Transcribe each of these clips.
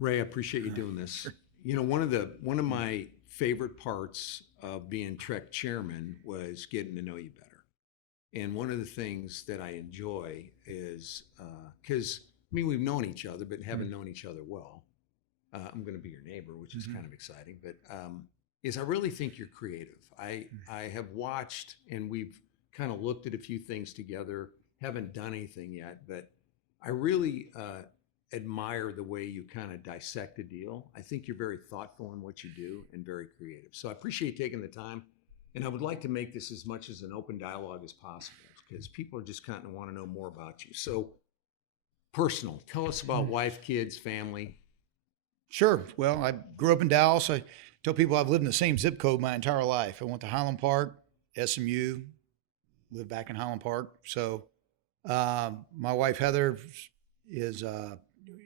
Ray, I appreciate you doing this. You know, one of my favorite parts of being Trek chairman was getting to know you better. And one of the things that I enjoy is because I mean we've known each other, but haven't known each other well. I'm going to be your neighbor, which is kind of exciting. But is I really think you're creative. I have watched and we've kind of looked at a few things together. Haven't done anything yet, but I really admire the way you kind of dissect a deal. I think you're very thoughtful in what you do and very creative. So I appreciate you taking the time. And I would like to make this as much as an open dialogue as possible because people are just kind of want to know more about you. So personal, tell us about wife, kids, family. Sure. Well, I grew up in Dallas. I tell people I've lived in the same zip code my entire life. I went to Highland Park, SMU, lived back in Highland Park. So my wife Heather is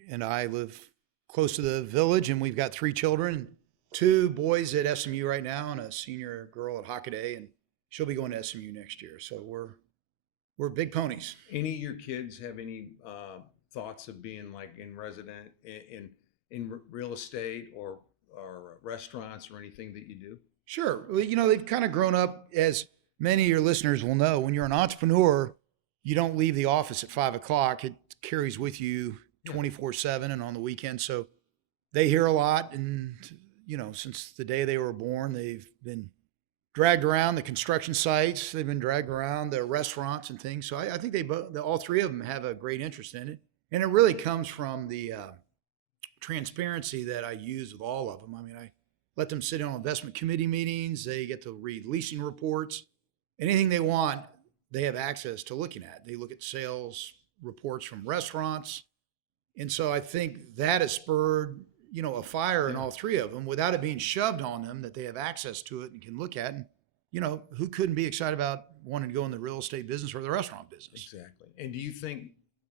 and I live close to the village, and we've got 3 children, 2 boys at SMU right now, and a senior girl at Hockaday, and she'll be going to SMU next year. So we're big ponies. Any of your kids have any thoughts of being like in resident in real estate or restaurants or anything that you do? Sure. Well, you know, they've kind of grown up, as many of your listeners will know. When you're an entrepreneur, you don't leave the office at 5 o'clock. It carries with you 24/7 and on the weekend. So they hear a lot. And, you know, since the day they were born, they've been dragged around the construction sites. They've been dragged around the restaurants and things. So I think all 3 of them have a great interest in it. And it really comes from the transparency that I use with all of them. I mean, I let them sit in on investment committee meetings. They get to read leasing reports. Anything they want, they have access to looking at. They look at sales reports from restaurants. And so I think that has spurred, you know, a fire in all 3 of them without it being shoved on them, that they have access to it and can look at. And, you know, who couldn't be excited about wanting to go in the real estate business or the restaurant business? Exactly. And do you think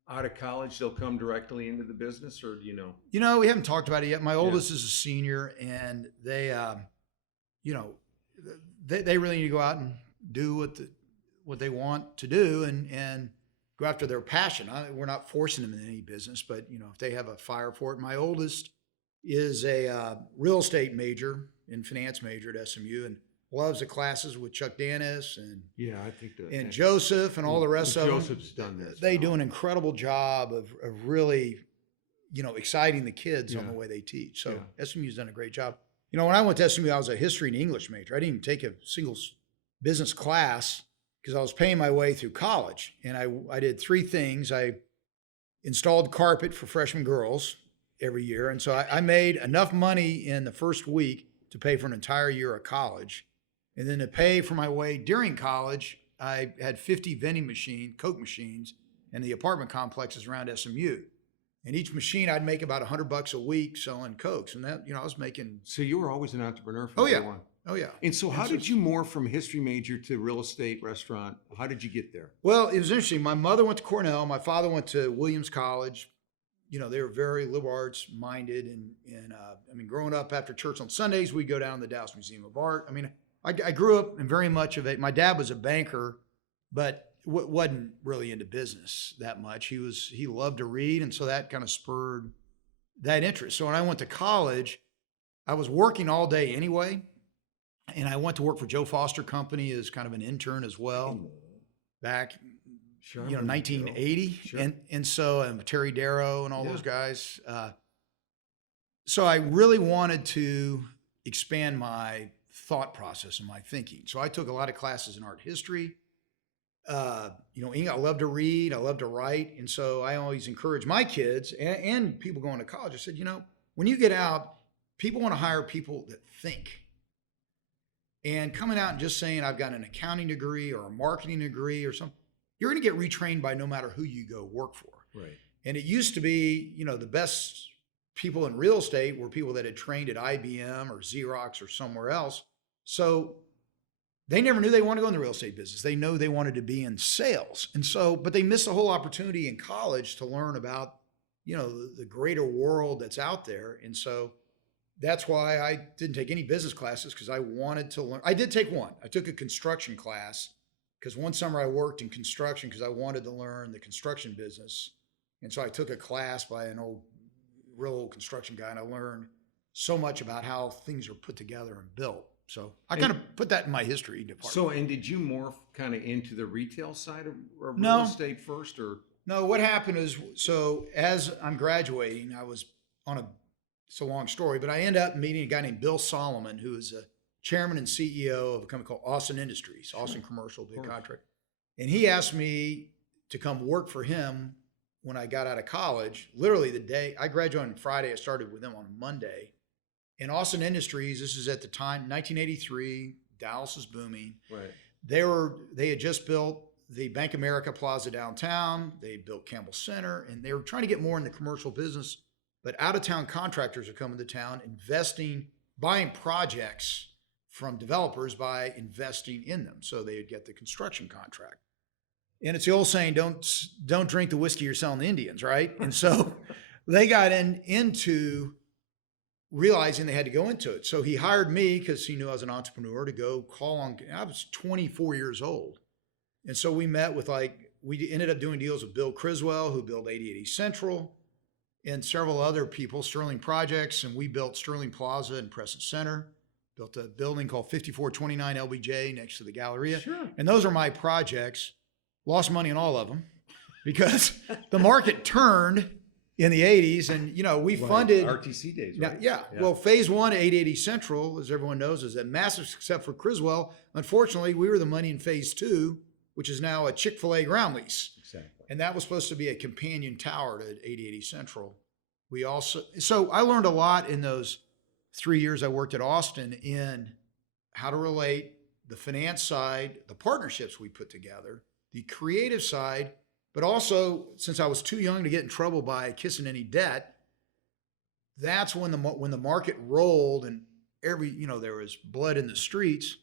out of college they'll come directly into the business, or do you know? You know, we haven't talked about it yet. My oldest is a senior, and they, you know, they really need to go out and do what they want to do and go after their passion. We're not forcing them in any business, but, you know, if they have a fire for it. My oldest is a real estate major and finance major at SMU and loves the classes with Chuck Dennis and I think that, and Joseph and all the rest of them. Joseph's done this. They do an incredible job of really, you know, exciting the kids on the way they teach. So SMU's done a great job. You know, when I went to SMU, I was a history and English major. I didn't even take a single business class because I was paying my way through college. And I did 3 things. I installed carpet for freshman girls every year. And so I made enough money in the first week to pay for an entire year of college. And then to pay for my way during college, I had 50 Coke machines in the apartment complexes around SMU. And each machine, I'd make about $100 a week selling Cokes. And that, you know, I was making. So you were always an entrepreneur from day one. Oh, yeah. And so how did you morph from history major to real estate restaurant? How did you get there? Well, it was interesting. My mother went to Cornell. My father went to Williams College. You know, they were very liberal arts minded. And I mean, growing up after church on Sundays, we'd go down to the Dallas Museum of Art. I mean, I grew up in very much of it. My dad was a banker, but wasn't really into business that much. He loved to read. And so that kind of spurred that interest. So when I went to college, I was working all day anyway. And I went to work for Joe Foster Company as kind of an intern as well, back, 1980. Sure. And so Terry Darrow and all those guys. So I really wanted to expand my thought process and my thinking. So I took a lot of classes in art history. You know, I love to read, I love to write. And so I always encourage my kids and people going to college. I said, you know, when you get out, people want to hire people that think. And coming out and just saying, I've got an accounting degree or a marketing degree or something, you're going to get retrained by no matter who you go work for. Right. And it used to be, you know, the best people in real estate were people that had trained at IBM or Xerox or somewhere else. So they never knew they wanted to go in the real estate business. They know they wanted to be in sales. And so, but they missed the whole opportunity in college to learn about, you know, the greater world that's out there. And so that's why I didn't take any business classes, because I wanted to learn. I did take one. I took a construction class because one summer I worked in construction because I wanted to learn the construction business. And so I took a class by an old real old construction guy, and I learned so much about how things are put together and built. So I kind of put that in my history department. So, and did you morph kind of into the retail side of real No. estate first, or? No, what happened is, so as I'm graduating, I was on a, it's a long story, but I end up meeting a guy named Bill Solomon, who is a chairman and CEO of a company called Austin Industries, Austin Commercial, big contract. And he asked me to come work for him when I got out of college. Literally the day I graduated on Friday, I started with him on Monday. In Austin Industries, this is at the time, 1983, Dallas was booming. Right. They had just built the Bank America Plaza downtown. They built Campbell Center, and they were trying to get more in the commercial business. But out-of-town contractors are coming to town, investing, buying projects from developers by investing in them. So they'd get the construction contract. And it's the old saying, don't drink the whiskey you're selling the Indians, right? And so they got into realizing they had to go into it. So he hired me because he knew I was an entrepreneur to go call on, I was 24 years old. And so we met with we ended up doing deals with Bill Criswell, who built 8080 Central, and several other people, Sterling Projects, and we built Sterling Plaza and Crescent Center, built a building called 5429 LBJ next to the Galleria. Sure. And those are my projects. Lost money on all of them because the market turned in the 80s, and we funded RTC days, right? Yeah. Well, phase one, 880 Central, as everyone knows, is a massive success for Criswell. Unfortunately, we were the money in phase two, which is now a Chick-fil-A ground lease. Exactly. And that was supposed to be a companion tower to 880 Central. So I learned a lot in those 3 years I worked at Austin in how to relate the finance side, the partnerships we put together, the creative side, but also since I was too young to get in trouble by kissing any debt, that's when the market rolled and there was blood in the streets.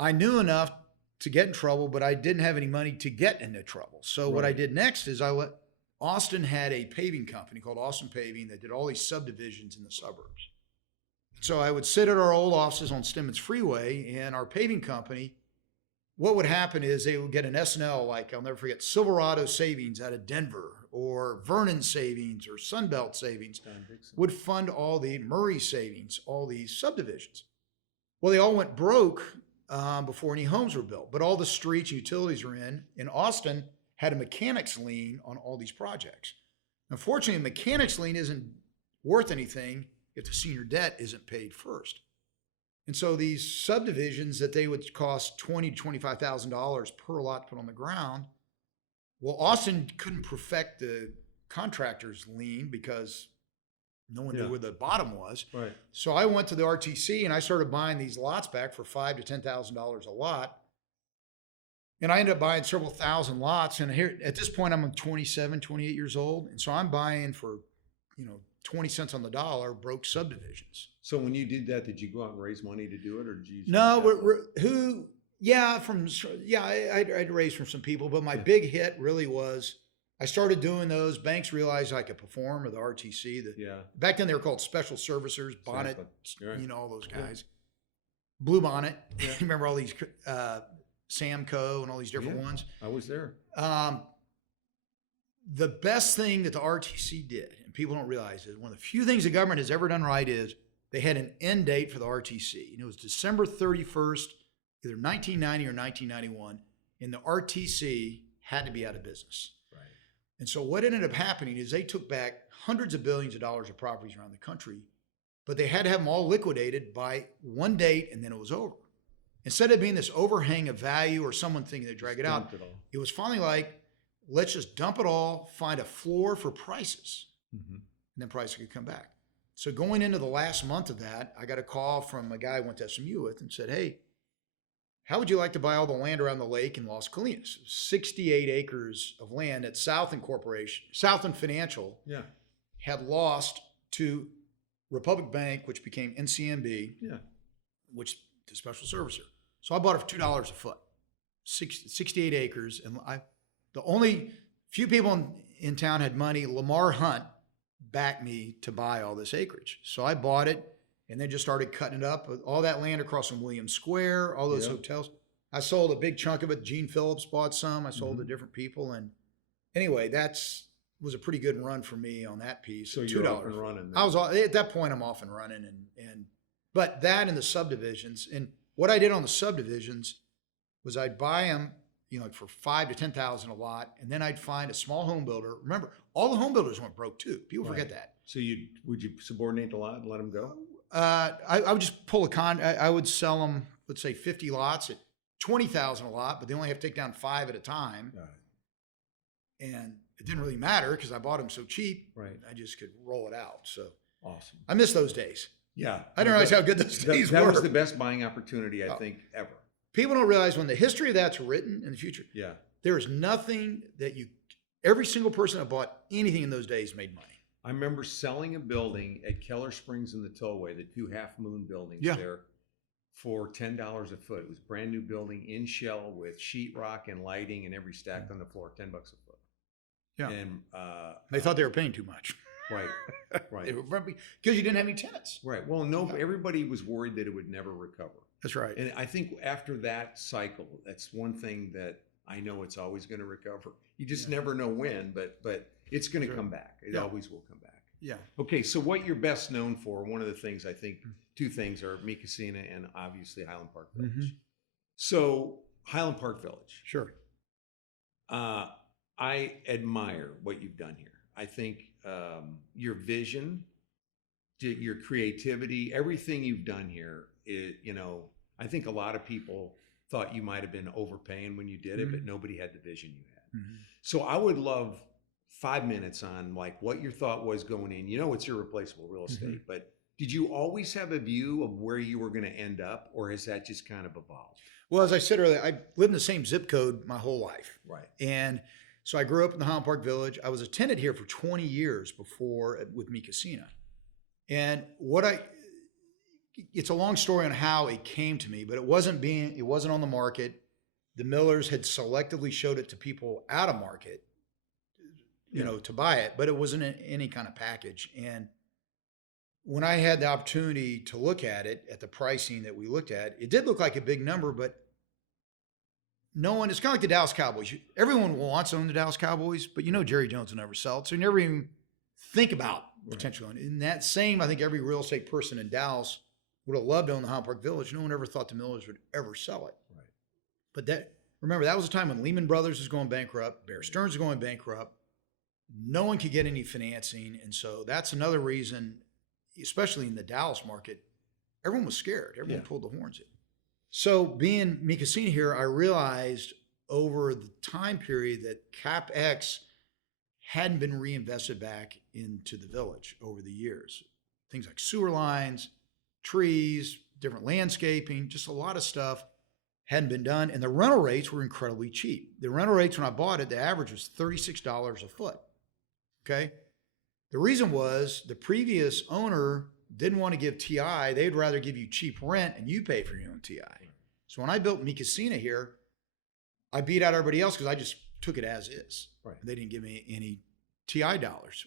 I knew enough to get in trouble, but I didn't have any money to get into trouble. So what I did next is Austin had a paving company called Austin Paving that did all these subdivisions in the suburbs. So I would sit at our old offices on Stemmons Freeway, and our paving company, what would happen is they would get an S&L, like I'll never forget, Silverado Savings out of Denver, or Vernon Savings, or Sunbelt Savings, would fund all the Murray Savings, all these subdivisions. Well, they all went broke before any homes were built, but all the streets and utilities are in Austin had a mechanics lien on all these projects. Unfortunately, a mechanics lien isn't worth anything if the senior debt isn't paid first. And so these subdivisions that they would cost $20,000 to $25,000 per lot to put on the ground, well, Austin couldn't perfect the contractor's lien because no one knew where the bottom was. Right. So I went to the RTC and I started buying these lots back for $5,000 to $10,000 a lot. And I ended up buying several thousand lots. And here at this point, I'm 27, 28 years old. And so I'm buying for, 20 cents on the dollar, broke subdivisions. So when you did that, did you go out and raise money to do it, or did you? No, I had raised from some people, but my big hit really was I started doing those. Banks realized I could perform, or the RTC. Back then they were called special servicers, Bonnet, all those guys. Blue Bonnet. Yeah. Remember all these Samco and all these different ones? I was there. The best thing that the RTC did, and people don't realize it, one of the few things the government has ever done right is they had an end date for the RTC. And it was December 31st, either 1990 or 1991, and the RTC had to be out of business. Right. And so what ended up happening is they took back hundreds of billions of dollars of properties around the country, but they had to have them all liquidated by one date, and then it was over. Instead of being this overhang of value or someone thinking they drag it out, it was finally like, let's just dump it all, find a floor for prices, and then prices could come back. So going into the last month of that, I got a call from a guy I went to SMU with and said, hey, how would you like to buy all the land around the lake in Las Colinas? 68 acres of land that Southern Financial had lost to Republic Bank, which became NCMB, which is a special servicer. So I bought it for $2 a foot, 68 acres. And the only few people in town had money. Lamar Hunt backed me to buy all this acreage. So I bought it and then just started cutting it up. All that land across from Williams Square, all those hotels. I sold a big chunk of it. Gene Phillips bought some. I sold to different people. And anyway, that's was a pretty good run for me on that piece. So you're off and running. I was at that point. I'm off and running, but that and the subdivisions, and what I did on the subdivisions was I'd buy them, like for $5,000 to $10,000 a lot, and then I'd find a small home builder. Remember, all the home builders went broke too. People forget that. So would you subordinate the lot and let them go? I would just pull I would sell them, let's say 50 lots at $20,000 a lot, but they only have to take down 5 at a time. Got it. And it didn't really matter because I bought them so cheap. Right. I just could roll it out. So awesome. I miss those days. Yeah. I didn't realize how good those days were. That was the best buying opportunity, I think, ever. People don't realize when the history of that's written in the future. Yeah. There is nothing that every single person that bought anything in those days made money. I remember selling a building at Keller Springs in the Tollway, the 2 Half Moon buildings there, for $10 a foot. It was a brand new building in shell with sheetrock and lighting and every stack on the floor, $10 a foot. Yeah. And they thought they were paying too much. Right. Right. Because you didn't have any tenants. Right. Well, everybody was worried that it would never recover. That's right. And I think after that cycle, that's one thing that I know it's always going to recover. You just never know when, but it's going to come back. It always will come back. Yeah. Okay. So what you're best known for, one of the things I think, 2 things are Mi Casina and obviously Highland Park Village. Mm-hmm. So Highland Park Village. Sure. I admire what you've done here. I think your vision, your creativity, everything you've done here, I think a lot of people thought you might have been overpaying when you did it, but nobody had the vision you had. Mm-hmm. So I would love 5 minutes on like what your thought was going in. It's irreplaceable real estate, but did you always have a view of where you were going to end up, or has that just kind of evolved? Well, as I said earlier, I lived in the same zip code my whole life. Right. And so I grew up in the Highland Park Village. I was a tenant here for 20 years before with Mi Casina. And it's a long story on how it came to me, but it wasn't on the market. The Millers had selectively showed it to people out of market, to buy it, but it wasn't in any kind of package. And when I had the opportunity to look at it at the pricing that we looked at, it did look like a big number, but it's kind of like the Dallas Cowboys. Everyone wants to own the Dallas Cowboys, but Jerry Jones will never sell it. So you never even think about potential owning. In that same, I think every real estate person in Dallas would have loved to own the Highland Park Village. No one ever thought the Millers would ever sell it. Right. But remember, that was a time when Lehman Brothers was going bankrupt, Bear Stearns was going bankrupt. No one could get any financing. And so that's another reason, especially in the Dallas market, everyone was scared. Everyone pulled the horns in. So being Mi Casina here, I realized over the time period that CapEx hadn't been reinvested back into the village over the years. Things like sewer lines, trees, different landscaping, just a lot of stuff hadn't been done. And the rental rates were incredibly cheap. The rental rates when I bought it, the average was $36 a foot. Okay. The reason was the previous owner didn't want to give TI. They'd rather give you cheap rent and you pay for your own TI. So when I built Mi Casina here, I beat out everybody else because I just took it as is. Right. They didn't give me any TI dollars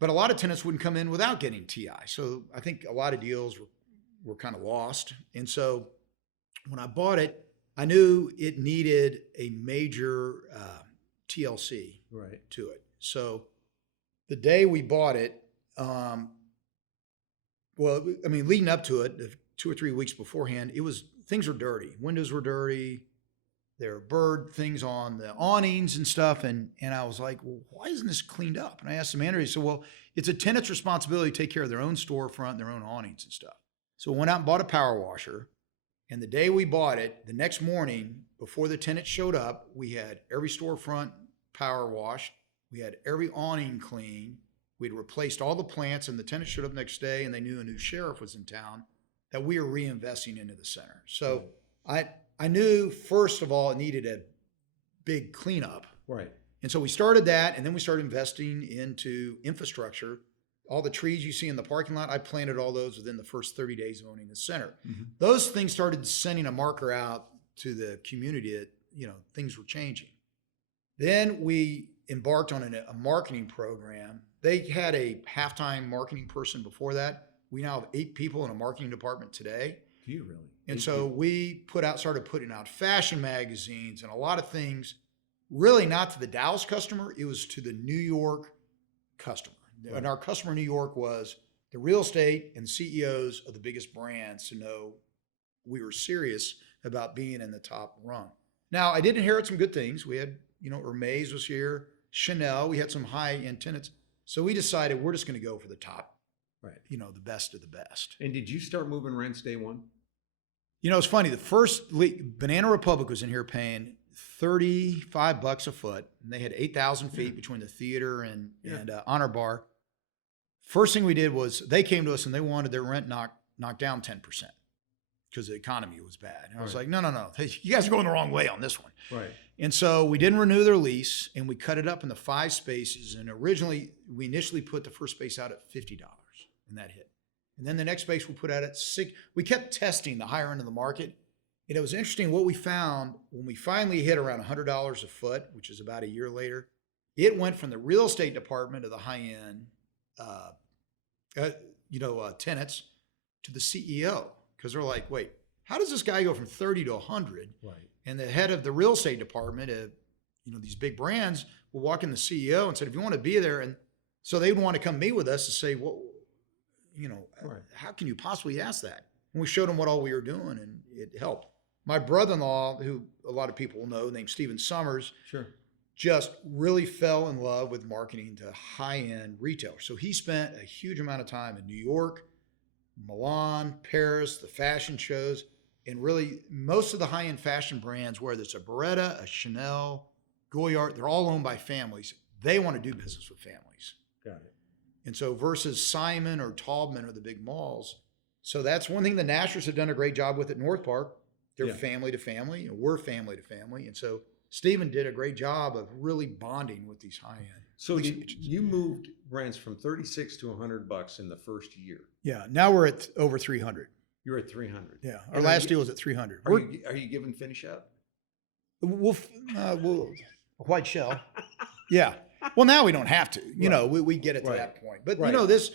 but a lot of tenants wouldn't come in without getting TI. So I think a lot of deals were kind of lost. And so when I bought it, I knew it needed a major TLC to it. So the day we bought it, leading up to it, 2 or 3 weeks beforehand, things were dirty. Windows were dirty. There were bird things on the awnings and stuff. And I was like, well, why isn't this cleaned up? And I asked the manager, he said, well, it's a tenant's responsibility to take care of their own storefront, their own awnings and stuff. So I went out and bought a power washer. And the day we bought it, the next morning, before the tenant showed up, we had every storefront power washed. We had every awning clean. We'd replaced all the plants, and the tenant showed up next day, and they knew a new sheriff was in town, that we were reinvesting into the center. So I knew, first of all, it needed a big cleanup. Right. And so we started that, and then we started investing into infrastructure. All the trees you see in the parking lot, I planted all those within the first 30 days of owning the center. Mm-hmm. Those things started sending a marker out to the community that, things were changing. Then we embarked on a marketing program. They had a half-time marketing person before that. We now have 8 people in a marketing department today. Do you really? And so we started putting out fashion magazines and a lot of things really not to the Dallas customer. It was to the New York customer. Right. And our customer in New York was the real estate and CEOs of the biggest brands to know we were serious about being in the top rung. Now, I did inherit some good things. We had, Hermes was here, Chanel. We had some high-end tenants. So we decided we're just going to go for the top, Right. The best of the best. And did you start moving rents day one? It's funny. The first Banana Republic was in here paying $35 a foot, and they had 8,000 feet between the theater and Honor Bar. First thing we did was they came to us and they wanted their rent knocked down 10% because the economy was bad. And I was like, no, you guys are going the wrong way on this one. Right. And so we didn't renew their lease, and we cut it up into 5 spaces. And we initially put the first space out at $50, and that hit. And then the next space we put out at $6. We kept testing the higher end of the market. And it was interesting what we found when we finally hit around $100 a foot, which is about a year later. It went from the real estate department of the high end, tenants to the CEO, because they're like, wait, how does this guy go from 30 to 100? Right. And the head of the real estate department of, these big brands will walk in the CEO and said, if you want to be there, and so they would want to come meet with us to say, well, how can you possibly ask that? And we showed them what all we were doing, and it helped. My brother-in-law, who a lot of people know, named Stephen Summers, Sure. just really fell in love with marketing to high-end retailers. So he spent a huge amount of time in New York, Milan, Paris, the fashion shows, and really most of the high-end fashion brands, whether it's a Beretta, a Chanel, Goyard, they're all owned by families. They want to do business with families. Got it. And so versus Simon or Taubman or the big malls. So that's one thing the Nashers have done a great job with at North Park. They're family to family, and we're family to family. And so Stephen did a great job of really bonding with these high end. So you moved rents from 36 to $100 in the first year. Yeah. Now we're at over 300. You're at 300. Yeah. Our last deal was at 300. Are you giving finish up? We'll a white shell. Yeah. Well, now we don't have to. We get it to that point. But this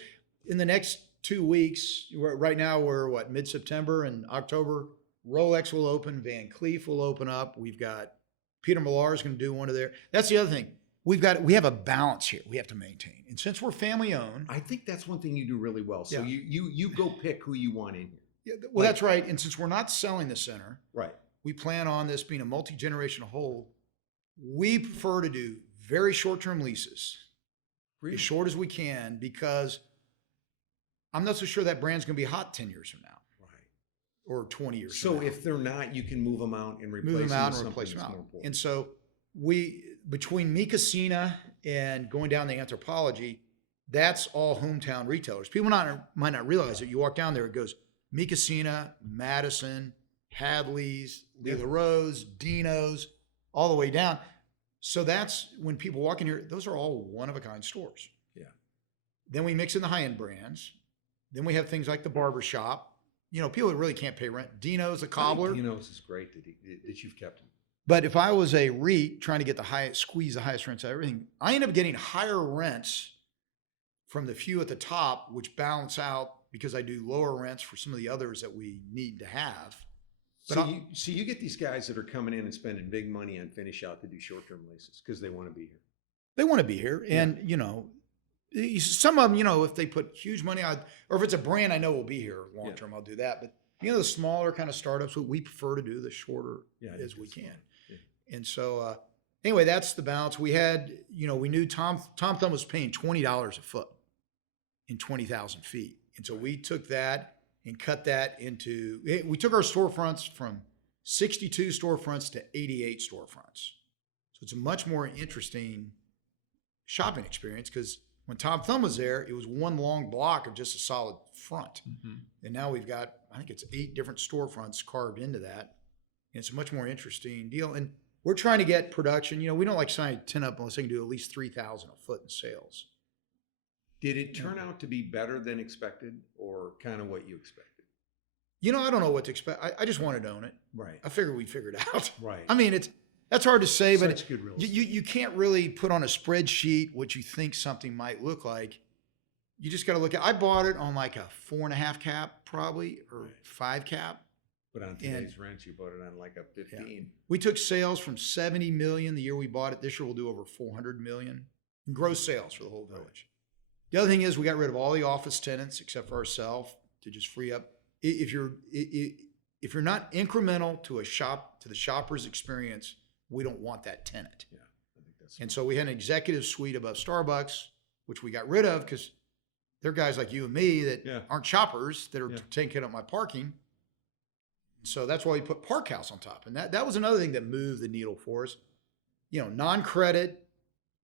in the next 2 weeks. Right now we're mid-September, and October. Rolex will open. Van Cleef will open up. We've got Peter Millar is going to do one of their. That's the other thing. We have a balance here we have to maintain. And since we're family owned, I think that's one thing you do really well. So you go pick who you want in here. Yeah, well, that's right. And since we're not selling the center, right, we plan on this being a multi-generational hold. We prefer to do very short-term leases, really? As short as we can, because I'm not so sure that brand's going to be hot 10 years from now. Or 20 years. So if they're not, you can move them out and replace them out. And so between Mi Casina and going down the Anthropology, that's all hometown retailers. People might not realize it. You walk down there, it goes Mi Casina, Madison, Hadley's, Leela Rose, Dino's, all the way down. So that's when people walk in here, those are all one-of-a-kind stores. Yeah. Then we mix in the high-end brands. Then we have things like the barber shop. People that really can't pay rent. Dino's a cobbler. Dino's is great that you've kept him. But if I was a REIT trying to get squeeze the highest rents out of everything, I end up getting higher rents from the few at the top, which balance out because I do lower rents for some of the others that we need to have. But you get these guys that are coming in and spending big money on finish out to do short-term leases because they want to be here. They want to be here. And, some of them, if they put huge money out, or if it's a brand I know will be here long term, I'll do that. But the smaller kind of startups, we prefer to do the shorter as we can. Yeah. And so anyway, that's the balance. We had, we knew Tom Thumb was paying $20 a foot in 20,000 feet. And so we took that and cut that into, we took our storefronts from 62 storefronts to 88 storefronts. So it's a much more interesting shopping experience because when Tom Thumb was there, it was one long block of just a solid front. Mm-hmm. And now we've got, I think it's 8 different storefronts carved into that. And it's a much more interesting deal. And we're trying to get production. We don't like signing 10 up unless they can do at least 3,000 a foot in sales. Did it turn out to be better than expected or kind of what you expected? I don't know what to expect. I just wanted to own it. Right. I figured we'd figure it out. Right. I mean, that's hard to say, but good real you can't really put on a spreadsheet what you think something might look like. You just got to look at. I bought it on like a 4.5 cap, probably, or 5 cap, But on today's rents, you bought it on like a 15. We took sales from 70 million the year we bought it. This year we'll do over 400 million in gross sales for the whole village. The other thing is we got rid of all the office tenants except for ourselves to just free up. If you're not incremental to the shopper's experience, we don't want that tenant. Yeah, I think that's. And so we had an executive suite above Starbucks, which we got rid of because they're guys like you and me that aren't shoppers that are taking up my parking. So that's why we put Park House on top. And that was another thing that moved the needle for us. You know, non-credit,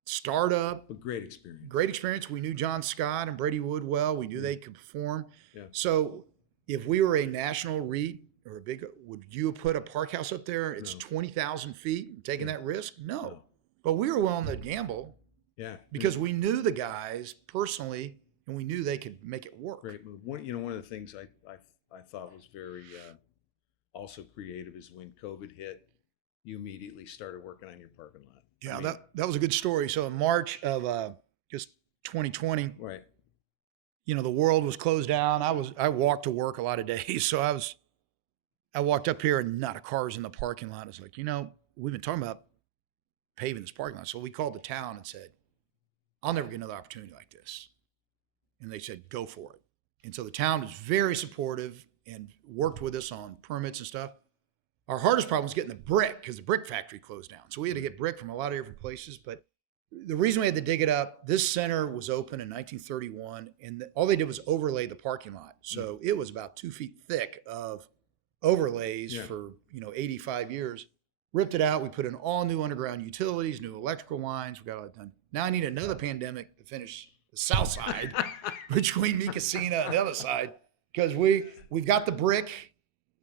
startup. But great experience. Great experience. We knew John Scott and Brady Wood well. We knew they could perform. Yeah. So if we were a national REIT or would you have put a Park House up there? It's 20,000 feet and taking that risk? No. But we were willing to gamble. Yeah. Because we knew the guys personally and we knew they could make it work. Great move. One of the things I thought was very also creative is when COVID hit, you immediately started working on your parking lot. Yeah, that was a good story. So in March of just 2020, right. You know, the world was closed down. I walked to work a lot of days. So I walked up here and not a car was in the parking lot. It's like, you know, we've been talking about paving this parking lot. So we called the town and said, I'll never get another opportunity like this. And they said, go for it. And so the town was very supportive and worked with us on permits and stuff. Our hardest problem was getting the brick because the brick factory closed down. So we had to get brick from a lot of different places. But the reason we had to dig it up, this center was open in 1931 and all they did was overlay the parking lot. So it was about 2 feet thick of overlays for, 85 years. Ripped it out. We put in all new underground utilities, new electrical lines. We got all that done. Now I need another pandemic to finish the south side between Me Casino and the other side. Because we've got the brick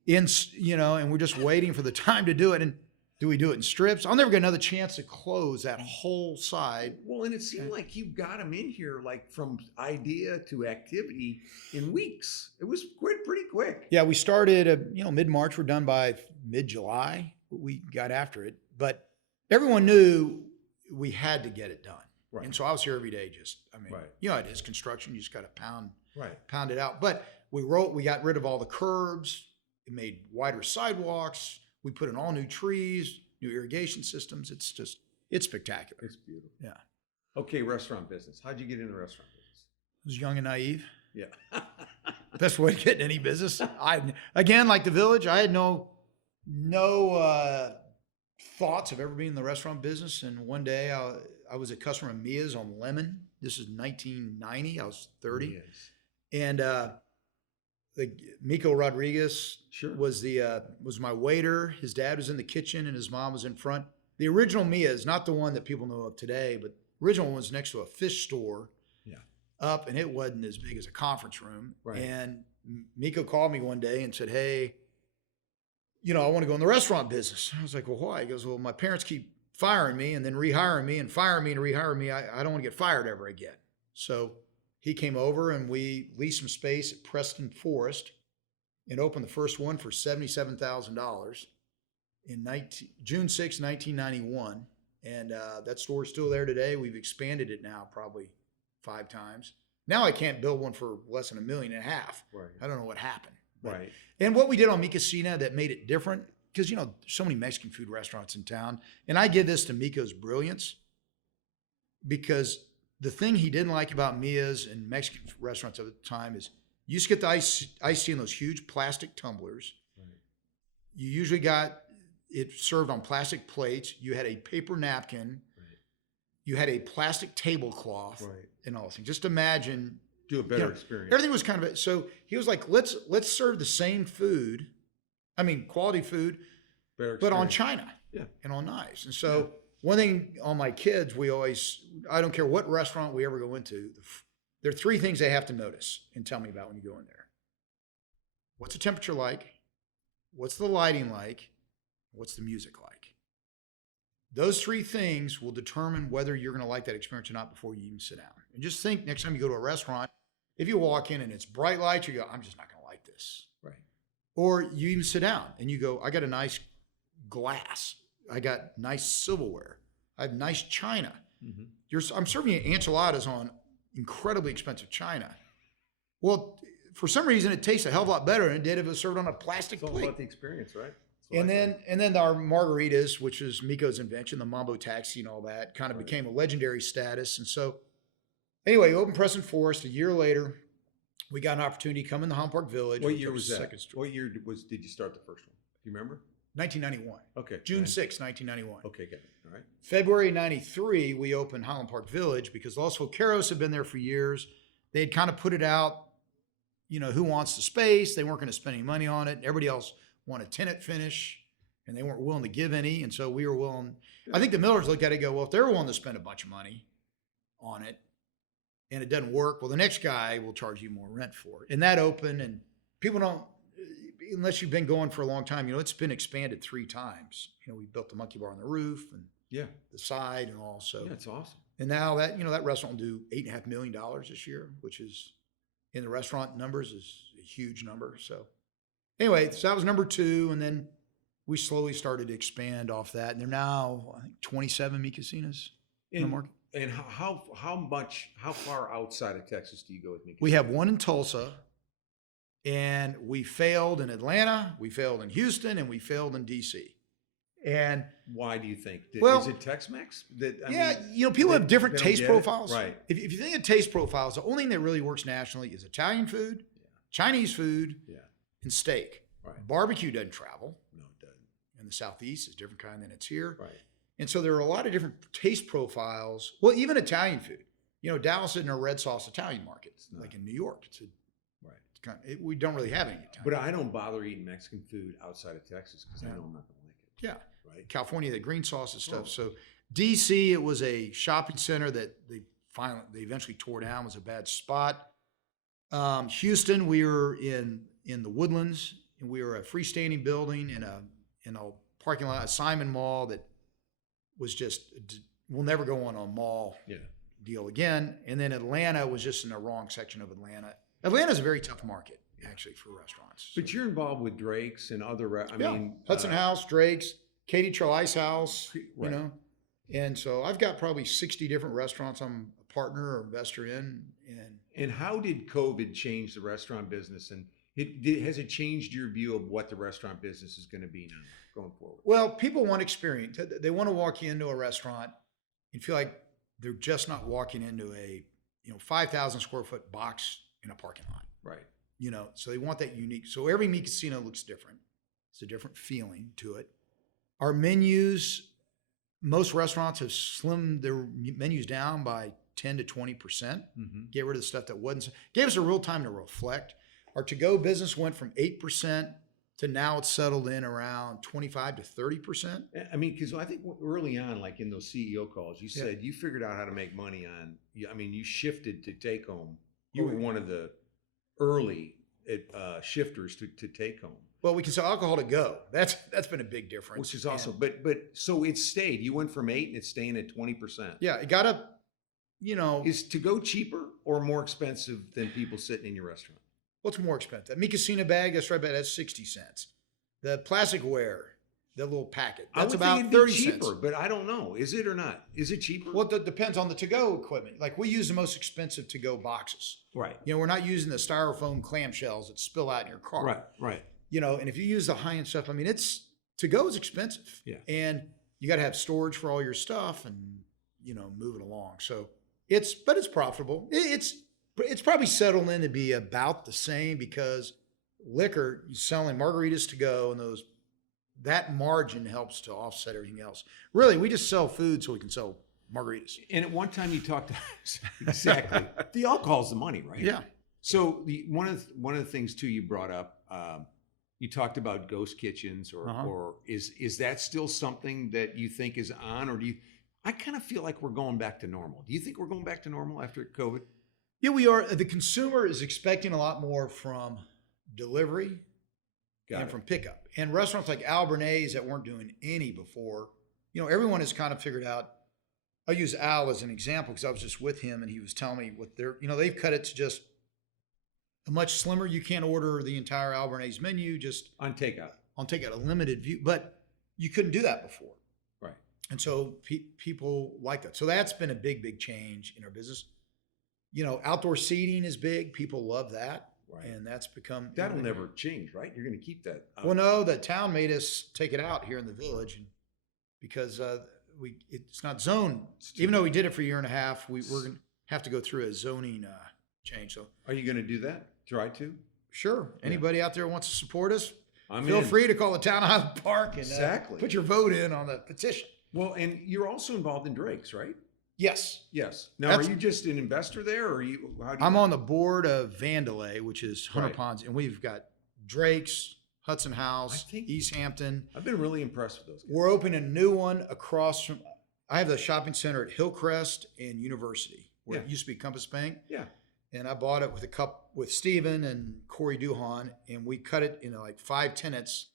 in, and we're just waiting for the time to do it. And do we do it in strips? I'll never get another chance to close that whole side. Well, and it seemed like you got them in here like from idea to activity in weeks. It was pretty quick. Yeah, we started, mid-March. We're done by mid-July. We got after it. But everyone knew we had to get it done. Right. And so I was here every day it is construction. You just got to pound it out. But we got rid of all the curbs. It made wider sidewalks. We put in all new trees, new irrigation systems. It's spectacular. It's beautiful. Yeah. Okay, restaurant business. How'd you get into restaurant business? I was young and naive. Yeah. Best way to get in any business. Again, like the village, I had no thoughts of ever being in the restaurant business. And one day I was a customer of Mia's on Lemon. This is 1990. I was 30. Yes. And Miko Rodriguez was my waiter. His dad was in the kitchen and his mom was in front. The original Mia's, not the one that people know of today, but the original one was next to a fish store up, and it wasn't as big as a conference room. Right. And Miko called me one day and said, hey, I want to go in the restaurant business. I was like, well, why? He goes, well, my parents keep firing me and then rehiring me and firing me and rehiring me. I don't want to get fired ever again. So he came over and we leased some space at Preston Forest and opened the first one for $77,000 in June 6, 1991. And that store is still there today. We've expanded it now probably 5 times. Now I can't build one for less than $1.5 million. Right. I don't know what happened. Right. And what we did on Mi Casina that made it different, because, there's so many Mexican food restaurants in town. And I give this to Miko's brilliance, because the thing he didn't like about Mia's and Mexican restaurants at the time is you used to get the iced tea in those huge plastic tumblers. Right. You usually got it served on plastic plates. You had a paper napkin. Right. You had a plastic tablecloth, and all those things. Just imagine. Do a better experience. Everything was kind of, so he was like, let's serve the same food. I mean, quality food, but on china and on knives. And so one thing on my kids, I don't care what restaurant we ever go into, there are 3 things they have to notice and tell me about when you go in there. What's the temperature like? What's the lighting like? What's the music like? Those 3 things will determine whether you're going to like that experience or not before you even sit down. And just think next time you go to a restaurant, if you walk in and it's bright lights, you go, I'm just not going to like this. Right. Or you even sit down and you go, I got a nice glass. I got nice silverware. I have nice china. Mm-hmm. I'm serving you enchiladas on incredibly expensive china. Well, for some reason, it tastes a hell of a lot better than it did if it was served on a plastic It's all plate. about the experience, right? That's what And I then think. and then our margaritas, which is Miko's invention, the Mambo Taxi and all that, kind of Right. became a legendary status. And so, anyway, opened Preston Forest a year later. We got an opportunity to come in the Holland Park Village. What which year was that? Second store. What year did you start the first one? Do you remember? 1991. Okay. June man. 6, 1991. Okay, good. All right. February 93, we opened Highland Park Village because Los Vaqueros had been there for years. They had kind of put it out, who wants the space? They weren't going to spend any money on it. Everybody else wanted tenant finish, and they weren't willing to give any. And so we were willing. I think the Millers looked at it and go, well, if they're willing to spend a bunch of money on it and it doesn't work, well, the next guy will charge you more rent for it. And that opened, and people don't, unless you've been going for a long time, it's been expanded 3 times. We built the monkey bar on the roof and Yeah. the side and all. So, Yeah, it's awesome. and now that, that restaurant will do $8.5 million this year, which is in the restaurant numbers is a huge number. So anyway, so that was number 2. And then we slowly started to expand off that. And they're now, I think, 27 Mi Casinas in the market. And how far outside of Texas do you go with me? We have one in Tulsa, and we failed in Atlanta, we failed in Houston, and we failed in DC. And Why do you think? Well, is it Tex-Mex? people have different they don't taste get it? profiles. Right. If you think of taste profiles, the only thing that really works nationally is Italian food, Chinese food, Yeah. and steak. Right. Barbecue doesn't travel. No, it doesn't. In the Southeast, it's a different kind than it's here. Right. And so there are a lot of different taste profiles. Well, even Italian food. Dallas isn't a red sauce Italian market. not. Like in New York, Right. we don't really have any Italian. But I don't bother eting Mexican food outside of Texas because I know I'm not going to like it. Yeah. Right. California, the green sauce and stuff. Oh. So DC, it was a shopping center that they eventually tore down. It was a bad spot. Houston, we were in the Woodlands, and we were a freestanding building in a parking lot, a Simon Mall that was just, we'll never go on a mall Yeah. deal again. And then Atlanta was just in the wrong section of Atlanta. Atlanta's a very tough market, actually, for restaurants. But you're involved with Drake's and other. Hudson House, Drake's, Katie Trelice House, Right. And so I've got probably 60 different restaurants I'm a partner or investor in. And how did COVID change the restaurant business? And has it changed your view of what the restaurant business is going to be now going forward? Well, people want experience. They want to walk into a restaurant and feel like they're just not walking into a 5,000 square foot box in a parking lot. Right. So they want that unique. So every Mi Casino looks different. It's a different feeling to it. Our menus, most restaurants have slimmed their menus down by 10 to 20%. Mm-hmm. Get rid of the stuff that wasn't. Gave us a real time to reflect. Our to-go business went from 8% to now it's settled in around 25 to 30%. Because I think early on, like in those CEO calls, you said you figured out how to make money on. You shifted to take home. You were one of the early shifters to take home. Well, we can sell alcohol to go. That's been a big difference. Which is also, but so it stayed. You went from 8 and it's staying at 20%. Yeah, it got up. Is to go cheaper or more expensive than people sitting in your restaurant? What's more expensive? Mi Casino bag, that's right, but that's 60 cents. The plasticware, that little packet, that's about 30 cheaper, cents. but I don't know. Is it or not? Is it cheaper? Well, that depends on the to-go equipment. Like we use the most expensive to-go boxes. Right. We're not using the styrofoam clamshells that spill out in your car. Right. And if you use the high-end stuff, it's to-go is expensive. Yeah. And you got to have storage for all your stuff and, move it along. So but it's profitable. It's probably settled in to be about the same because liquor, selling margaritas to go and that margin helps to offset everything else. Really, we just sell food so we can sell margaritas. And at one time you talked exactly. The alcohol's the money, right? Yeah. So one of the things too you brought up, you talked about ghost kitchens or is that still something that you think is on, or I kind of feel like we're going back to normal. Do you think we're going back to normal after COVID? Yeah, we are. The consumer is expecting a lot more from delivery from pickup. And restaurants like Albernays that weren't doing any before, everyone has kind of figured out. I'll use Al as an example because I was just with him and he was telling me what they've cut it to just a much slimmer. You can't order the entire Albernays menu just on takeout, a limited view, but you couldn't do that before. Right. And so people like that. So that's been a big, big change in our business. Outdoor seating is big. People love that. Right. And that's become. That'll never change, right? You're going to keep that. Well, no, the town made us take it out here in the village because it's not zoned. Even though we did it for a year and a half, we're going to have to go through a zoning change. So, are you going to do that? Try to? Sure. Anybody out there wants to support us, I'm feel in. free to call the town of Highland Park and Exactly. put your vote in on the petition. Well, and you're also involved in Drake's, right? Yes. Yes. Now, are you just an investor there, or how do you? I'm on the board of Vandalay, which is Hunter Right. Ponds, and we've got Drake's, Hudson House, I think- East Hampton. I've been really impressed with those guys. We're opening a new one across from. I have the shopping center at Hillcrest and University, where Yeah. it used to be Compass Bank, Yeah. and I bought it with Steven and Corey Duhan, and we cut it into like 5 tenants.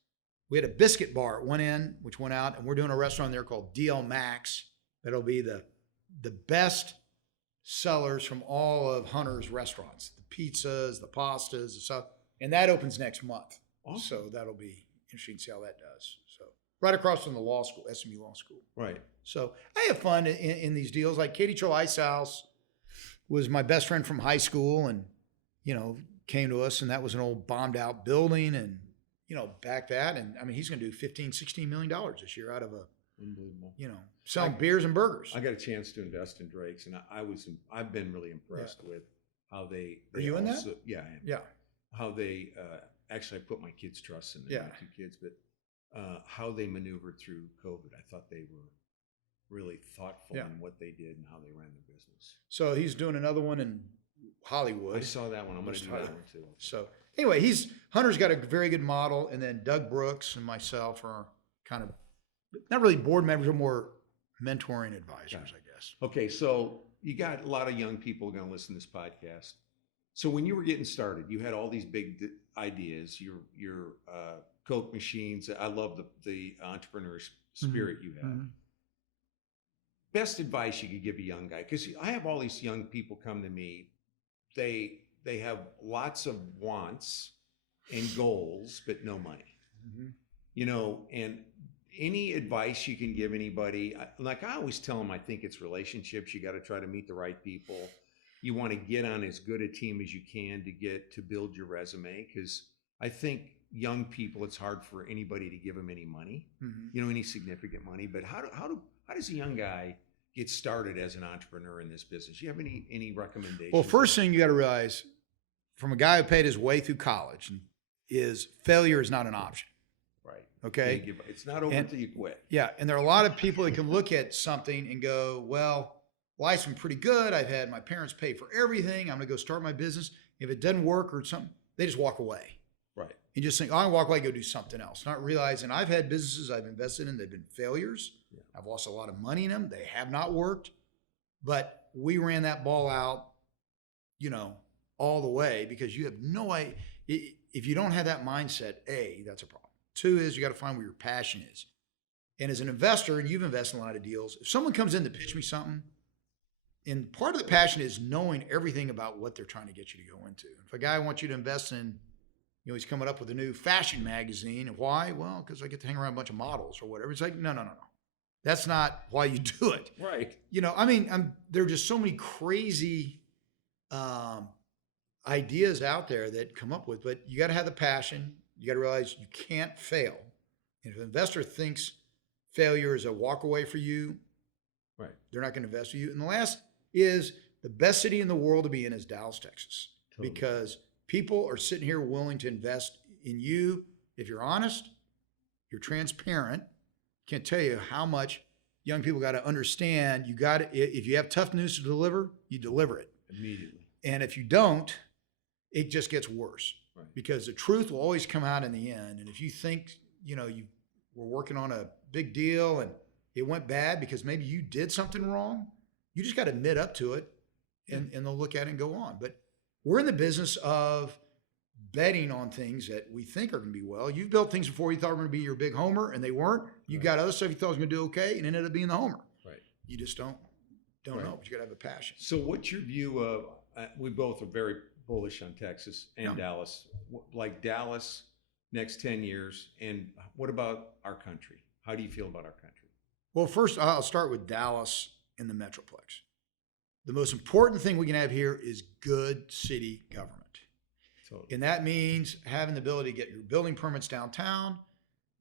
We had a biscuit bar at one end, which went out, and we're doing a restaurant there called DL Max. That'll be the best sellers from all of Hunter's restaurants, the pizzas, the pastas, the stuff, and that opens next month. Awesome. So that'll be interesting to see how that does. So right across from the law school, SMU Law School. Right. So I have fun in these deals. Like Katie Cho Ice House was my best friend from high school, and came to us, and that was an old bombed out building, and back that, and I mean he's going to do $15-16 million this year out of Unbelievable. selling beers and burgers. I got a chance to invest in Drake's, and I've been really impressed with how they. Are you in that? Yeah, I am. Yeah. How they actually I put my kids' trust in them, Yeah. my 2 kids, but how they maneuvered through COVID. I thought they were really thoughtful Yeah. in what they did and how they ran their business. So he's doing another one in Hollywood. I saw that one. I'm going to do that one too. So anyway, Hunter's got a very good model, and then Doug Brooks and myself are kind of not really board members, but more mentoring advisors, I guess. Okay, so you got a lot of young people going to listen to this podcast. So when you were getting started, you had all these big ideas. Your Coke machines. I love the entrepreneur spirit you have. Mm-hmm. Best advice you could give a young guy, because I have all these young people come to me. They have lots of wants and goals, but no money. Mm-hmm. And any advice you can give anybody, like I always tell them, I think it's relationships. You got to try to meet the right people. You want to get on as good a team as you can to build your resume, because I think young people, it's hard for anybody to give them any money, any significant money. But how does a young guy get started as an entrepreneur in this business? You have any recommendations? Well, first thing you got to realize, from a guy who paid his way through college, is failure is not an option. Right. Okay. It's not over until you quit. Yeah, and there are a lot of people that can look at something and go, "Well, life's been pretty good. I've had my parents pay for everything. I'm going to go start my business. If it doesn't work or something," they just walk away. Right. And just think, "Oh, I'm going to walk away, go do something else," not realizing I've had businesses I've invested in, they've been failures. Yeah. I've lost a lot of money in them. They have not worked, but we ran that ball out, all the way, because you have no idea. If you don't have that mindset, that's a problem. 2 is you got to find where your passion is. And as an investor, and you've invested in a lot of deals, if someone comes in to pitch me something, and part of the passion is knowing everything about what they're trying to get you to go into. If a guy wants you to invest in, he's coming up with a new fashion magazine. And why? Well, because I get to hang around a bunch of models or whatever. It's like, no. That's not why you do it. Right. There are just so many crazy ideas out there that come up with, but you got to have the passion. You got to realize you can't fail. And if an investor thinks failure is a walk away for you, right, they're not going to invest with you. And the last is, the best city in the world to be in is Dallas, Texas, Totally. because people are sitting here willing to invest in you. If you're honest, you're transparent. Can't tell you how much young people got to understand. If you have tough news to deliver, you deliver it immediately. And if you don't, it just gets worse. Right. Because the truth will always come out in the end. And if you think, you were working on a big deal and it went bad because maybe you did something wrong, you just got to admit up to it, and they'll look at it and go on. But we're in the business of betting on things that we think are going to be well. You've built things before you thought were going to be your big homer, and they weren't. You got other stuff you thought was going to do okay, and ended up being the homer. Right. You just don't know, but you got to have a passion. So what's your view of, we both are very bullish on Texas and Dallas, like Dallas next 10 years. And what about our country? How do you feel about our country? Well, first, I'll start with Dallas and the Metroplex. The most important thing we can have here is good city government. Totally. And that means having the ability to get your building permits downtown,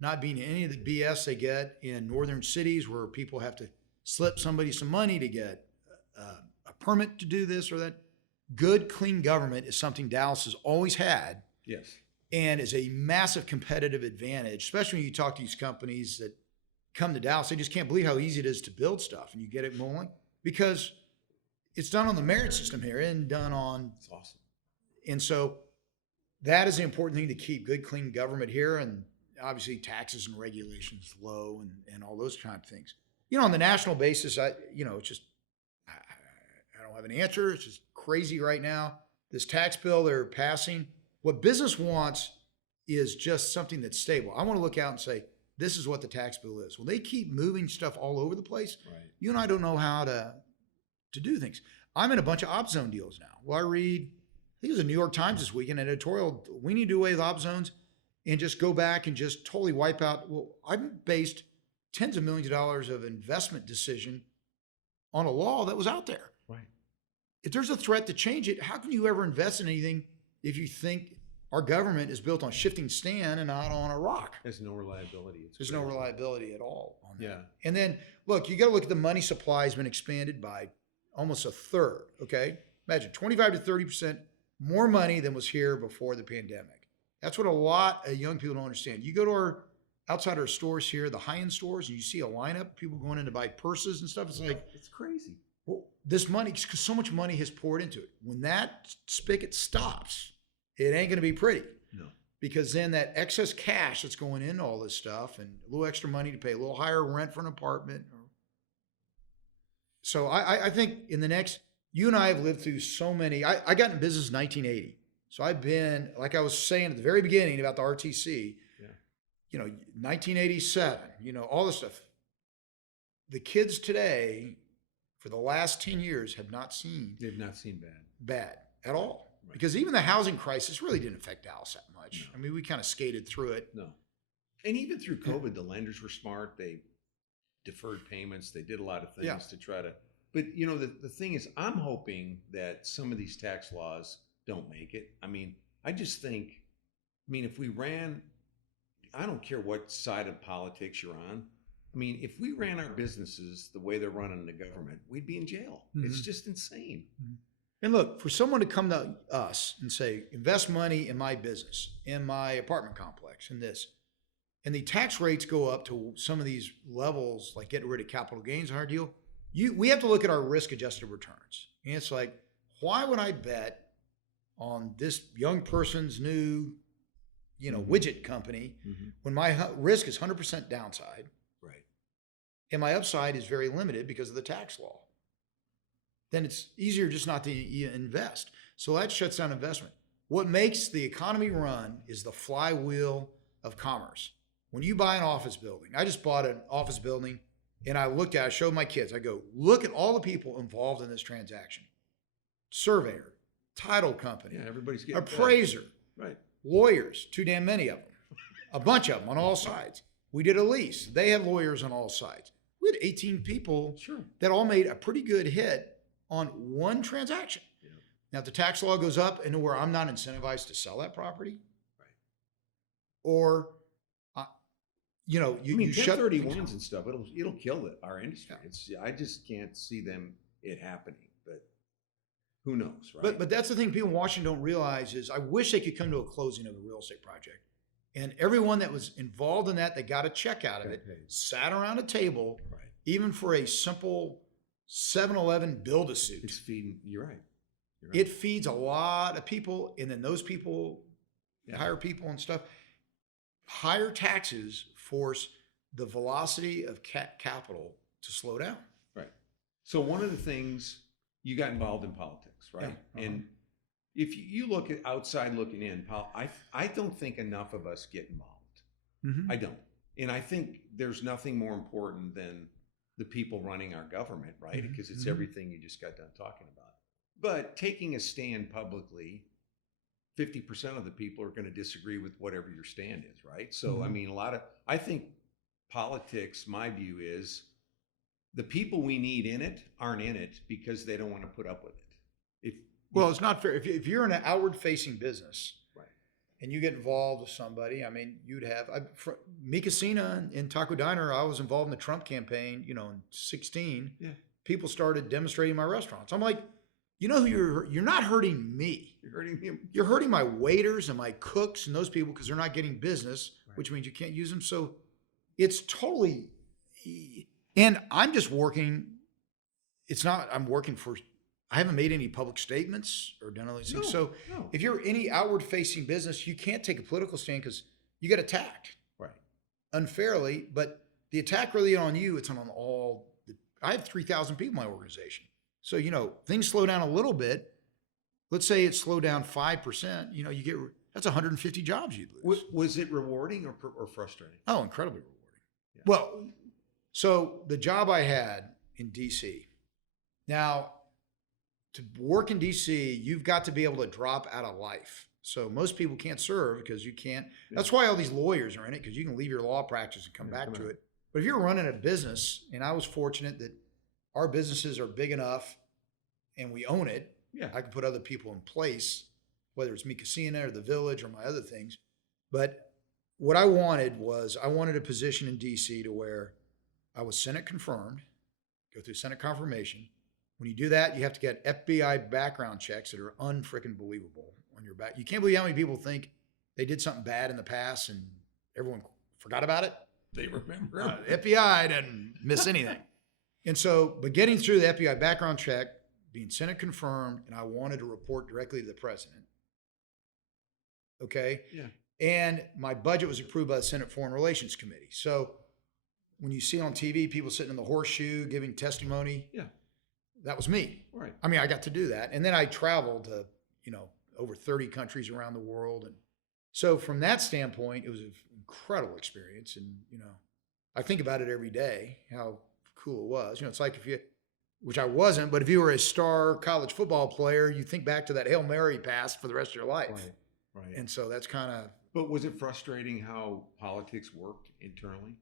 not being any of the BS they get in northern cities where people have to slip somebody some money to get a permit to do this or that. Good, clean government is something Dallas has always had. Yes. And is a massive competitive advantage, especially when you talk to these companies that come to Dallas. They just can't believe how easy it is to build stuff and you get it rolling because it's done on the merit system here and done on. It's awesome. And so that is the important thing to keep good, clean government here. And obviously taxes and regulations low and all those kind of things. On the national basis, it's just, I don't have an answer. It's just crazy right now. This tax bill they're passing, what business wants is just something that's stable. I want to look out and say, this is what the tax bill is. Well, they keep moving stuff all over the place. Right. You and I don't know how to do things. I'm in a bunch of op zone deals now. Well, I read, I think it was the New York Times this week, an editorial, we need to do away with op zones and just go back and just totally wipe out. Well, I've based tens of millions of dollars of investment decision on a law that was out there. Right. If there's a threat to change it, how can you ever invest in anything if you think our government is built on shifting sand and not on a rock? There's no reliability. There's no reliability at all on that. Yeah. And then, look, you got to look at the money supply has been expanded by almost a third, okay? Imagine 25 to 30% more money than was here before the pandemic. That's what a lot of young people don't understand. You go to outside our stores here, the high-end stores, and you see a lineup of people going in to buy purses and stuff. It's like, it's crazy. well, this money, because so much money has poured into it. When that spigot stops, it ain't going to be pretty. No. Because then that excess cash that's going into all this stuff and a little extra money to pay a little higher rent for an apartment. So I think in the next, you and I have lived through so many, I got in business in 1980. So I've been, like I was saying at the very beginning about the RTC, 1987, all this stuff. The kids today, for the last 10 years, have not seen. They've not seen Bad at all. Right. Because even the housing crisis really didn't affect Dallas that much. No. I mean, we kind of skated through it. No. And even through COVID, the lenders were smart. They deferred payments. They did a lot of things to try to. But, the thing is, I'm hoping that some of these tax laws don't make it. I mean, I just think, if we ran, I don't care what side of politics you're on. I mean, if we ran our businesses the way they're running the government, we'd be in jail. Mm-hmm. It's just insane. Mm-hmm. And look, for someone to come to us and say, invest money in my business, in my apartment complex, in this, and the tax rates go up to some of these levels, like getting rid of capital gains on our deal, we have to look at our risk-adjusted returns. And it's like, why would I bet on this young person's new, widget company when my risk is 100% downside? Right. And my upside is very limited because of the tax law. Then it's easier just not to invest. So that shuts down investment. What makes the economy run is the flywheel of commerce. When you buy an office building, I just bought an office building and I showed my kids, I go, look at all the people involved in this transaction. Surveyor, title company, everybody's getting appraiser, right, lawyers, too damn many of them, a bunch of them on all sides. We did a lease. They had lawyers on all sides. We had 18 people that all made a pretty good hit on one transaction. Yeah. Now, if the tax law goes up into where I'm not incentivized to sell that property, right? Or, you shut 1031s and stuff. It'll kill our industry. Yeah. I just can't see it happening. But who knows, right? But that's the thing people in Washington don't realize is I wish they could come to a closing of a real estate project. And everyone that was involved in that got a check out of it, sat around a table, even for a simple 7-Eleven build-a-suit. It's feeding, you're right. It feeds a lot of people, and then those people hire people and stuff. Higher taxes force the velocity of capital to slow down. Right. So one of the things, you got involved in politics, right? Yeah. And if you look at outside looking in, I don't think enough of us get involved. I don't. And I think there's nothing more important than the people running our government, right? Because it's everything you just got done talking about. But taking a stand publicly, 50% of the people are going to disagree with whatever your stand is, right? So, I think politics, my view is the people we need in it aren't in it because they don't want to put up with it. Well, it's not fair. If you're in an outward facing business, Right. and you get involved with somebody, I mean, you'd have Mika Sina in Taco Diner. I was involved in the Trump campaign, in 16. Yeah. People started demonstrating my restaurants. I'm like, who you're not hurting me. You're hurting him. You're hurting my waiters and my cooks and those people because they're not getting business, Right. which means you can't use them. So it's totally, and I'm just working. It's not, I'm working for, I haven't made any public statements or done all these things. So No. if you're any outward facing business, you can't take a political stand because you get attacked Right. unfairly, but the attack really on you, it's on all. I have 3,000 people in my organization. So, things slow down a little bit. Let's say it slowed down 5%, you get, that's 150 jobs you'd lose. Was it rewarding or frustrating? Oh, incredibly rewarding. Yeah. Well, so the job I had in DC, now to work in DC, you've got to be able to drop out of life. So most people can't serve because you can't. Yeah. That's why all these lawyers are in it, because you can leave your law practice and come back to it. But if you're running a business, and I was fortunate that our businesses are big enough and we own it, Yeah. I can put other people in place, whether it's Mi Casina or the Village or my other things. But what I wanted was I wanted a position in DC to where I was Senate confirmed, go through Senate confirmation. When you do that, you have to get FBI background checks that are unfreaking believable on your back. You can't believe how many people think they did something bad in the past and everyone forgot about it. They remember. The FBI didn't miss anything. And so, but getting through the FBI background check, being Senate confirmed, and I wanted to report directly to the president. Okay. Yeah. And my budget was approved by the Senate Foreign Relations Committee. So when you see on TV people sitting in the horseshoe giving testimony, Yeah. that was me. Right. I mean, I got to do that. And then I traveled to, over 30 countries around the world. And so from that standpoint, it was an incredible experience. And, I think about it every day, how cool it was. It's like which I wasn't, but if you were a star college football player, you think back to that Hail Mary pass for the rest of your life. Right. And so that's kind of. But was it frustrating how politics worked internally,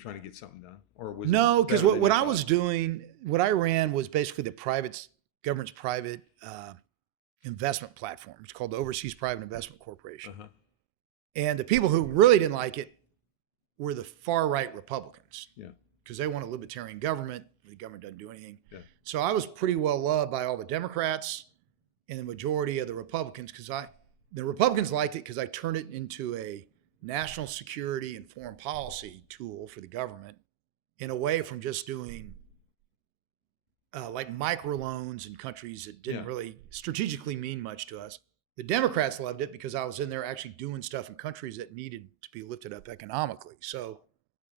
trying to get something done, or was No, it because better than what you I thought? was doing, what I ran was basically the government's private investment platform. It's called the Overseas Private Investment Corporation. Uh-huh. And the people who really didn't like it were the far right Republicans. Yeah. Because they want a libertarian government. The government doesn't do anything. Yeah. So I was pretty well loved by all the Democrats and the majority of the Republicans because the Republicans liked it because I turned it into a national security and foreign policy tool for the government in a way from just doing like microloans in countries that didn't really strategically mean much to us. The Democrats loved it because I was in there actually doing stuff in countries that needed to be lifted up economically. So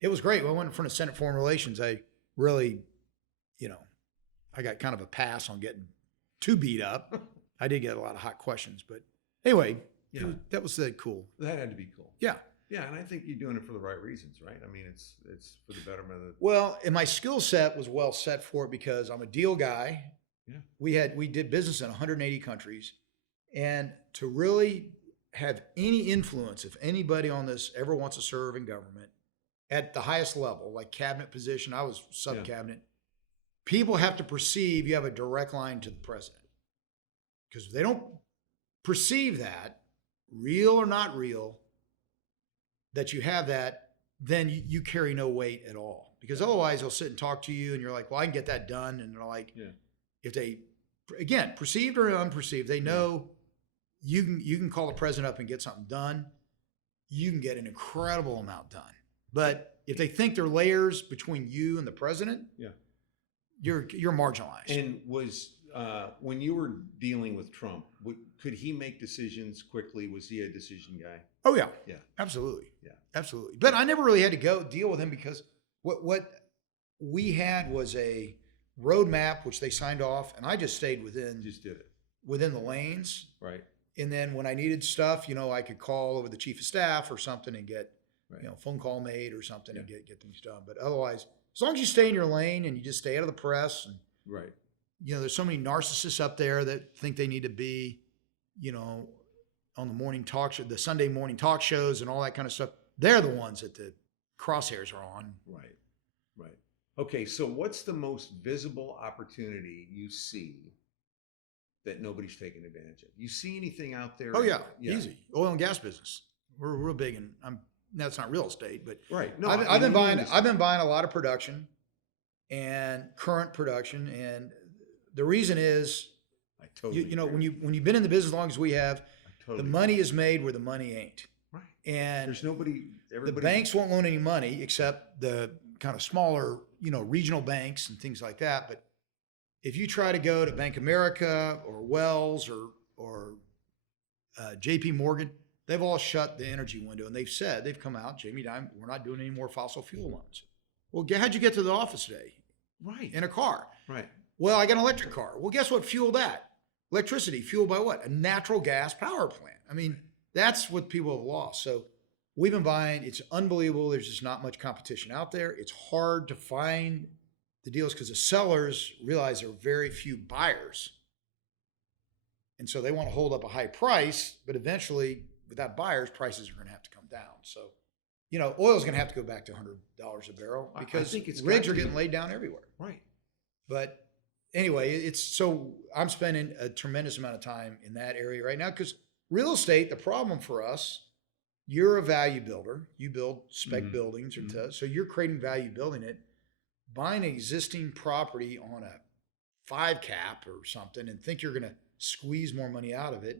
it was great. When I went in front of Senate Foreign Relations, I really, I got kind of a pass on getting too beat up. I did get a lot of hot questions, but anyway, that was cool. That had to be cool. Yeah. Yeah, and I think you're doing it for the right reasons, right? I mean, it's for the betterment of the. Well, and my skill set was well set for it because I'm a deal guy. Yeah. We did business in 180 countries, and to really have any influence, if anybody on this ever wants to serve in government at the highest level, like cabinet position, I was sub-cabinet, people have to perceive you have a direct line to the president. Because if they don't perceive that, real or not real, that you have that, then you carry no weight at all. Because otherwise they'll sit and talk to you and you're like, well, I can get that done. And they're like, if they, again, perceived or unperceived, they know you can call the president up and get something done. You can get an incredible amount done. But if they think there are layers between you and the president, you're marginalized. And was when you were dealing with Trump, could he make decisions quickly? Was he a decision guy? Oh yeah, Yeah, absolutely, yeah, absolutely. But I never really had to go deal with him because what we had was a roadmap which they signed off, and I just stayed within the lanes. Right. And then when I needed stuff, I could call over the chief of staff or something and get phone call made or something and get things done. But otherwise, as long as you stay in your lane and you just stay out of the press and Right. There's so many narcissists up there that think they need to be, on the morning talk show, the Sunday morning talk shows and all that kind of stuff. They're the ones that the crosshairs are on. Right. Right. Okay. So what's the most visible opportunity you see that nobody's taking advantage of? You see anything out there? Oh yeah, easy. Oil and gas business. We're real big in. That's not real estate, but Right. No, I've been buying a lot of production and current production, and the reason is, I totally you know, agree. when you've been in the business as long as we have, I totally the agree. money is made where the money ain't. Right. And There's nobody. the Everybody. banks won't loan any money except the kind of smaller, regional banks and things like that. But if you try to go to Bank of America or Wells or JP Morgan, they've all shut the energy window, and they've come out, Jamie Dimon, we're not doing any more fossil fuel loans. Well, how'd you get to the office today? Right. In a car. Right. Well, I got an electric car. Well, guess what fueled that? Electricity fueled by what? A natural gas power plant. I mean, that's what people have lost. So we've been buying. It's unbelievable. There's just not much competition out there. It's hard to find the deals because the sellers realize there are very few buyers. And so they want to hold up a high price, but eventually, without buyers, prices are going to have to come down. So, oil is going to have to go back to $100 a barrel because think it's rigs got are to. getting laid down everywhere. Right. But anyway, I'm spending a tremendous amount of time in that area right now because real estate, the problem for us, you're a value builder. You build spec buildings, so you're creating value building it. Buying an existing property on a 5 cap or something and think you're going to squeeze more money out of it,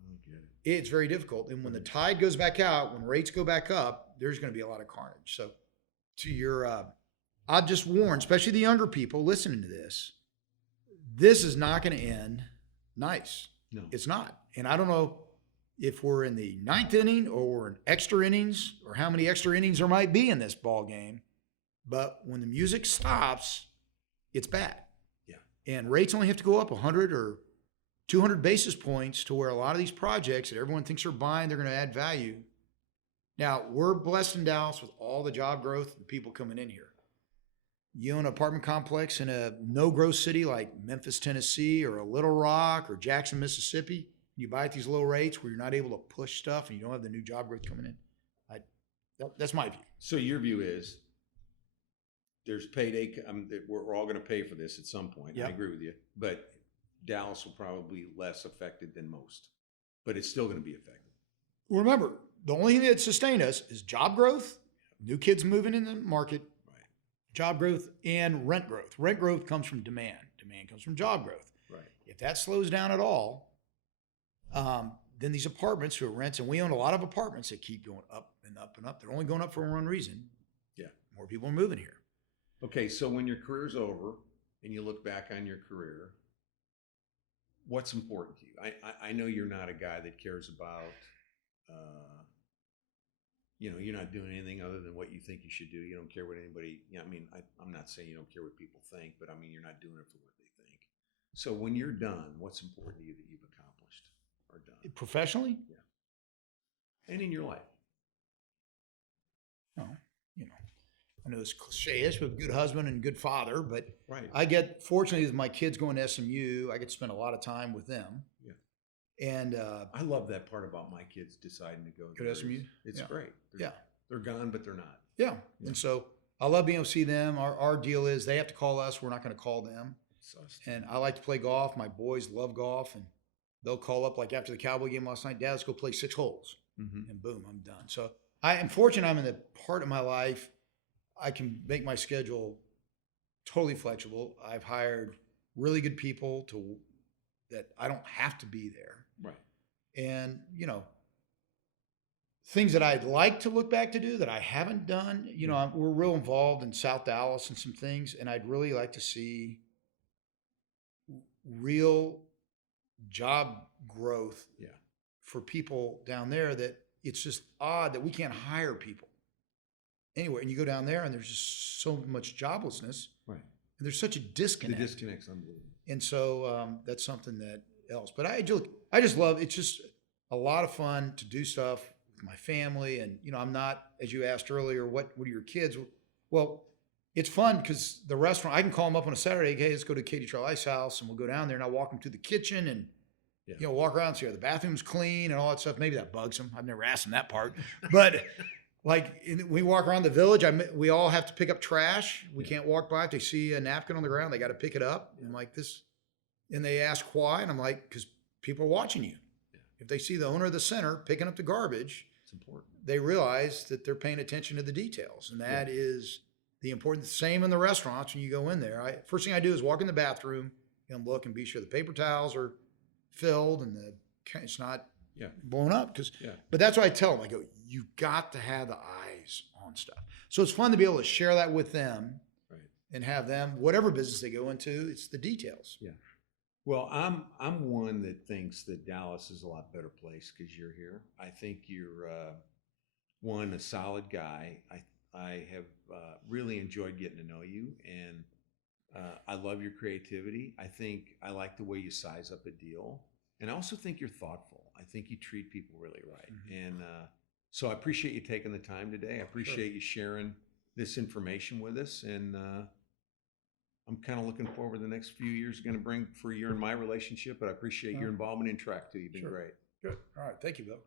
I get it. it's very difficult. And when the tide goes back out, when rates go back up, there's going to be a lot of carnage. So to your, I'll just warn, especially the younger people listening to this is not going to end nice. No. It's not. And I don't know if we're in the 9th inning or we're in extra innings or how many extra innings there might be in this ball game. But when the music stops, it's bad. Yeah. And rates only have to go up 100 or 200 basis points to where a lot of these projects that everyone thinks they're buying, they're going to add value. Now, we're blessed in Dallas with all the job growth and people coming in here. You own an apartment complex in a no-growth city like Memphis, Tennessee, or a Little Rock or Jackson, Mississippi. You buy at these low rates where you're not able to push stuff and you don't have the new job growth coming in. That's my view. So your view is there's payday. We're all going to pay for this at some point. Yep. I agree with you. But Dallas will probably be less affected than most. But it's still going to be affected. Remember, the only thing that sustained us is job growth, new kids moving in the market, Right. job growth, and rent growth. Rent growth comes from demand. Demand comes from job growth. Right. If that slows down at all, then these apartments who are rents, and we own a lot of apartments that keep going up and up and up. They're only going up for one reason. Yeah. More people are moving here. Okay. So when your career's over and you look back on your career, what's important to you? I know you're not a guy that cares about, you're not doing anything other than what you think you should do. You don't care what anybody, I'm not saying you don't care what people think, but you're not doing it for what they think. So when you're done, what's important to you that you've accomplished or done? Professionally? And in your life? No, I know it's cliche-ish, but good husband and good father, but Right. I get, fortunately, with my kids going to SMU, I get to spend a lot of time with them. Yeah. And I love that part about my kids deciding to go to there. SMU? It's Yeah. great. Yeah. They're gone, but they're not. Yeah. And so I love being able to see them. Our deal is they have to call us. We're not going to call them. And I like to play golf. My boys love golf, and they'll call up like after the Cowboy game last night, Dad, let's go play 6 holes. Mm-hmm. And boom, I'm done. So I am fortunate I'm in the part of my life I can make my schedule totally flexible. I've hired really good people that I don't have to be there. Right. And, things that I'd like to look back to do that I haven't done, we're real involved in South Dallas and some things, and I'd really like to see real job growth for people down there. That it's just odd that we can't hire people anywhere. And you go down there and there's just so much joblessness. Right. And there's such a disconnect. The disconnect's unbelievable. And so that's something that else. But I just love, it's just a lot of fun to do stuff with my family. And, I'm not, as you asked earlier, what are your kids? Well, it's fun because the restaurant, I can call them up on a Saturday, hey, let's go to Katie Trail Ice House, and we'll go down there and I'll walk them to the kitchen and, walk around and see how the bathroom's clean and all that stuff. Maybe that bugs them. I've never asked them that part. But we walk around the village, we all have to pick up trash. We can't walk by. If they see a napkin on the ground, they got to pick it up. And I'm like, this And they ask why, and I'm like, because people are watching you. Yeah. If they see the owner of the center picking up the garbage, It's important. they realize that they're paying attention to the details, and that is the important. Same in the restaurants when you go in there. First thing I do is walk in the bathroom and look and be sure the paper towels are filled and it's not Yeah. blown up. Yeah. But that's what I tell them. I go, you got to have the eyes on stuff. So it's fun to be able to share that with them, Right. and have them, whatever business they go into, it's the details. Yeah. Well, I'm one that thinks that Dallas is a lot better place because you're here. I think you're one, a solid guy. I have really enjoyed getting to know you, and I love your creativity. I think I like the way you size up a deal, and I also think you're thoughtful. I think you treat people really right, and so I appreciate you taking the time today. I appreciate you sharing this information with us, and I'm kind of looking forward to the next few years are going to bring for your and my relationship, but I appreciate your involvement in TREC too. You've been great. Good. All right. Thank you, Bill.